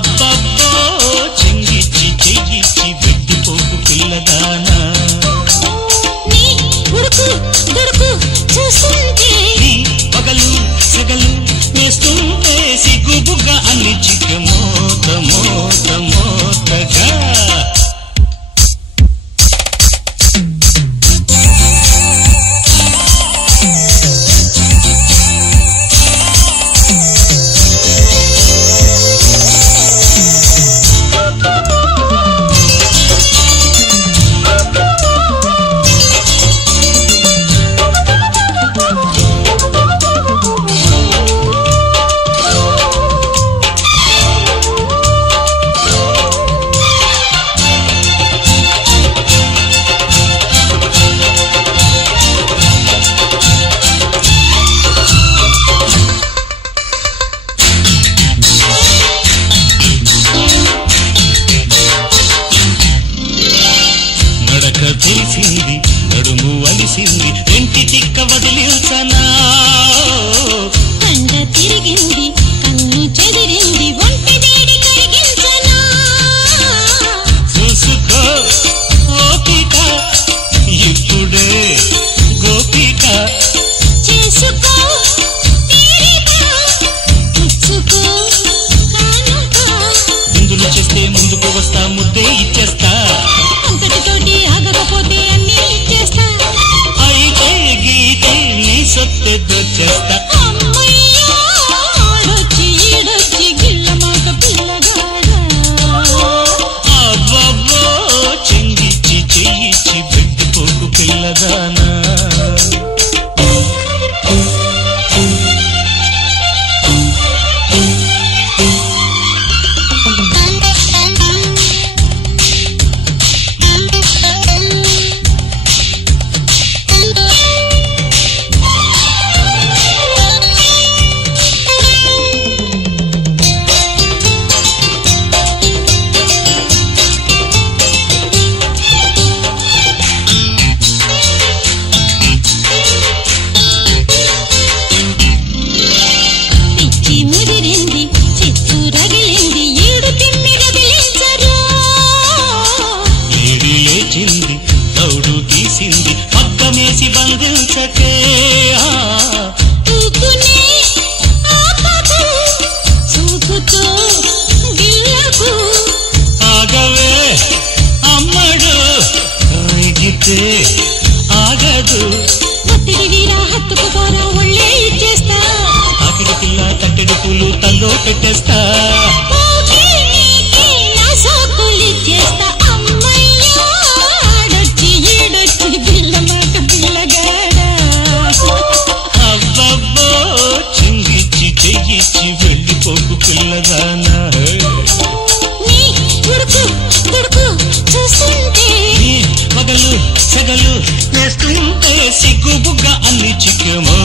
అబ్బబ్బో చెంగిచ్చి చెయ్యిచ్చి వెట్టిపోకు పిల్లదానా నీ ఉడుకు దుడుకు చూస్తుంటే నీ పగలు సెగలు వేస్తుంటే సిగ్గుబుగ్గ అన్ని చిక్క మోత మోత మోతగా తెలిసింది నడుము అలిసింది వెంటి తిక్క వదిలించనా కండ తిరిగింది కన్ను చెదిరింది ఒంటి వేడి కరిగించనా చూసుకో ఓపిక ఇప్పుడే గోపిక చేసుకో తీరిక పుచ్చుకో కానుక ఇందులో చేస్తే ముందుకు వస్తా ముద్దే ఇచ్చేస్తా అంతటితోటి ఆగకపోతే అన్నీ ఇచ్చేస్తా అయితే గీతే నీ సొత్తు దొచ్చేస్తా అమ్మయ్యా ఆడొచ్చి ఈడొచ్చి గిల్లమాట పిల్లగాడా అబ్బబ్బో చెంగిచ్చి చెయ్యిచ్చి వెట్టిపోకు పిల్లదానా తౌడు తీసింది పక్కమేసి బంధించకే ఆగవే అమ్మడు రేగితే ఆగదు ఆకడి పిల్ల తట్టడి పూలు తల్లో పెట్టేస్తా అబ్బబ్బో చింగిచ్చి చెయ్యిచ్చి వెళ్ళిపోకు పిల్లదానా పగలు సెగలు వేస్తుంటే సిగ్గుబుగ్గ అన్ని చిక్కమో